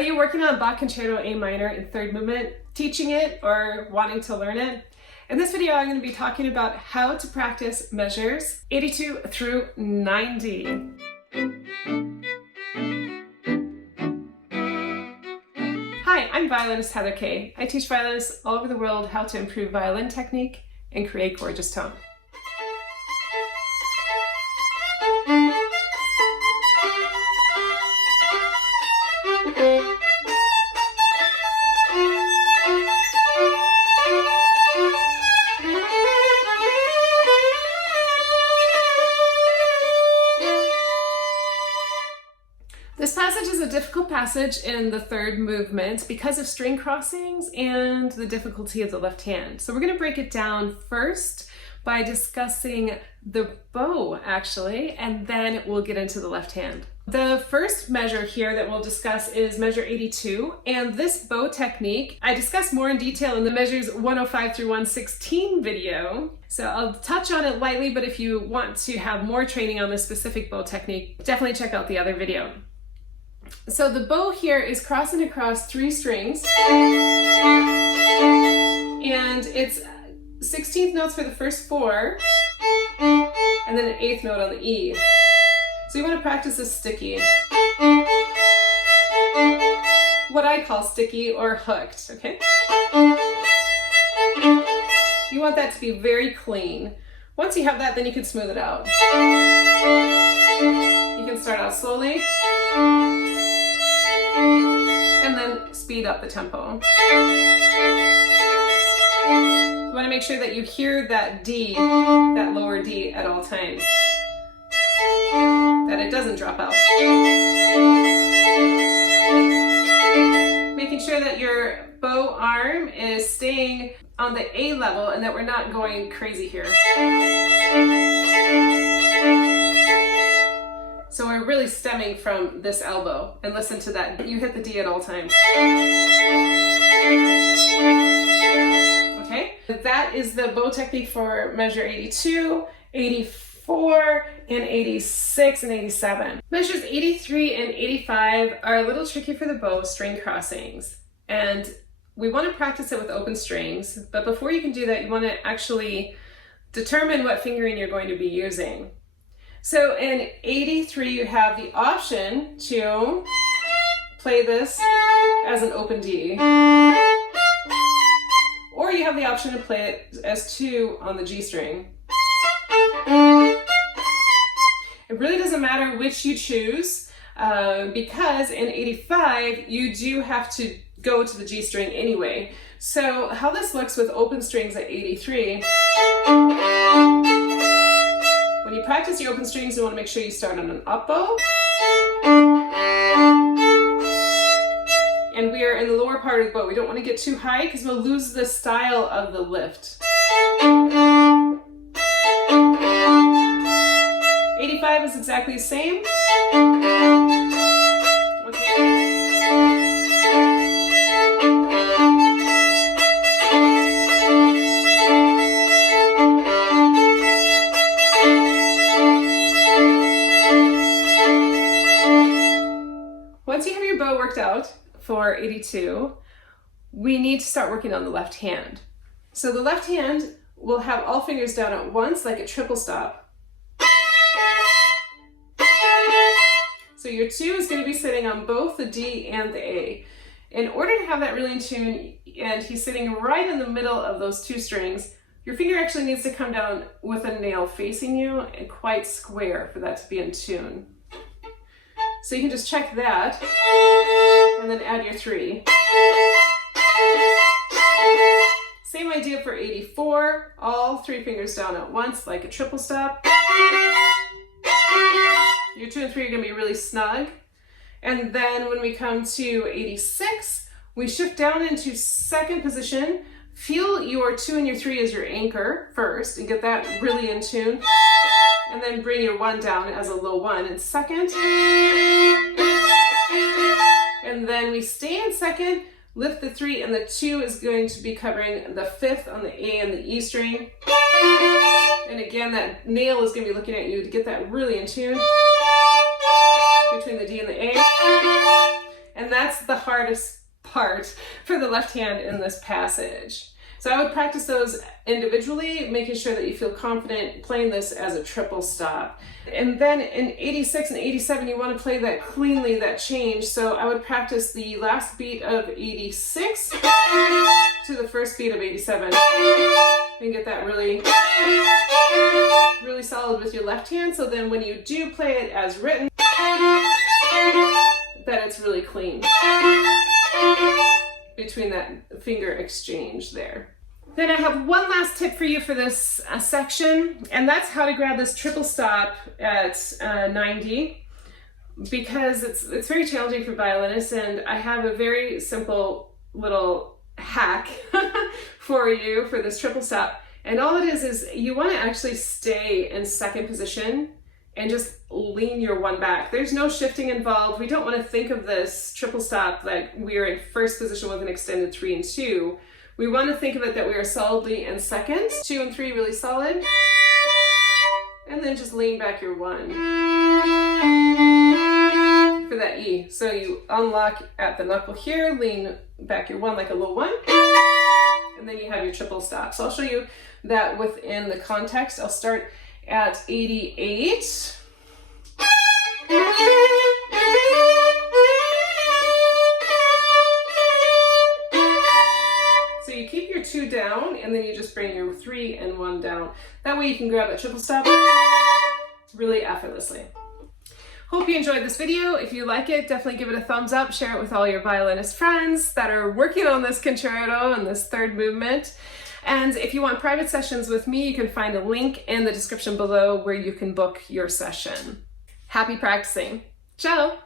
Are you working on Bach Concerto A minor in third movement, teaching it or wanting to learn it? In this video, I'm going to be talking about how to practice measures 82 through 90. Hi, I'm violinist Heather Kay. I teach violinists all over the world how to improve violin technique and create gorgeous tone. This passage is a difficult passage in the third movement because of string crossings and the difficulty of the left hand. So we're going to break it down first by discussing the bow actually, and then we'll get into the left hand. The first measure here that we'll discuss is measure 82, and this bow technique I discuss more in detail in the measures 105 through 116 video. So I'll touch on it lightly, but if you want to have more training on this specific bow technique, definitely check out the other video. So the bow here is crossing across 3 strings, and it's 16th notes for the first 4, and then an 8th note on the E. So you want to practice this sticky. What I call sticky or hooked, okay? You want that to be very clean. Once you have that, then you can smooth it out. You can start out slowly, and then speed up the tempo. You want to make sure that you hear that D, that lower D at all times, that it doesn't drop out. Making sure that your bow arm is staying on the A level and that we're not going crazy here. So we're really stemming from this elbow, and listen to that. You hit the D at all times. Okay, that is the bow technique for measure 82, 84, and 86 and 87. Measures 83 and 85 are a little tricky for the bow string crossings, and we want to practice it with open strings, but before you can do that, you want to actually determine what fingering you're going to be using. So in 83, you have the option to play this as an open D, or you have the option to play it as 2 on the G string. It really doesn't matter which you choose, because in 85, you do have to go to the G string anyway. So how this looks with open strings at 83, when you practice your open strings, you want to make sure you start on an up bow. And we are in the lower part of the bow. We don't want to get too high because we'll lose the style of the lift. 85 is exactly the same. Okay. Once you have your bow worked out for 82, we need to start working on the left hand. So the left hand will have all fingers down at once like a triple stop. So your 2 is going to be sitting on both the D and the A. In order to have that really in tune, and he's sitting right in the middle of those 2 strings, your finger actually needs to come down with a nail facing you and quite square for that to be in tune. So you can just check that, and then add your 3. Same idea for 84, all 3 fingers down at once, like a triple stop. Your 2 and 3 are going to be really snug. And then when we come to 86, we shift down into second position. Feel your 2 and your 3 as your anchor first, and get that really in tune. And then bring your 1 down as a low 1 in second. And then we stay in second, lift the 3, and the 2 is going to be covering the 5th on the A and the E string. And again, that nail is going to be looking at you to get that really in tune between the D and the A. And that's the hardest part for the left hand in this passage. So I would practice those individually, making sure that you feel confident playing this as a triple stop. And then in 86 and 87, you want to play that cleanly, that change. So I would practice the last beat of 86 to the first beat of 87. And get that really, really solid with your left hand. So then when you do play it as written, that it's really clean between that finger exchange there. Then I have one last tip for you for this section, and that's how to grab this triple stop at 90, because it's very challenging for violinists, and I have a very simple little hack for you for this triple stop. And all it is you want to actually stay in second position and just lean your one back. There's no shifting involved. We don't want to think of this triple stop like we are in first position with an extended 3 and 2. We want to think of it that we are solidly in second, 2 and 3 really solid, and then just lean back your 1 for that E. So you unlock at the knuckle here, lean back your 1 like a low 1, and then you have your triple stop. So I'll show you that within the context. I'll start at 88. So you keep your 2 down, and then you just bring your 3 and 1 down. That way you can grab a triple stop really effortlessly. Hope you enjoyed this video. If you like it, definitely give it a thumbs up. Share it with all your violinist friends that are working on this concerto and this third movement. And if you want private sessions with me, you can find a link in the description below where you can book your session. Happy practicing. Ciao!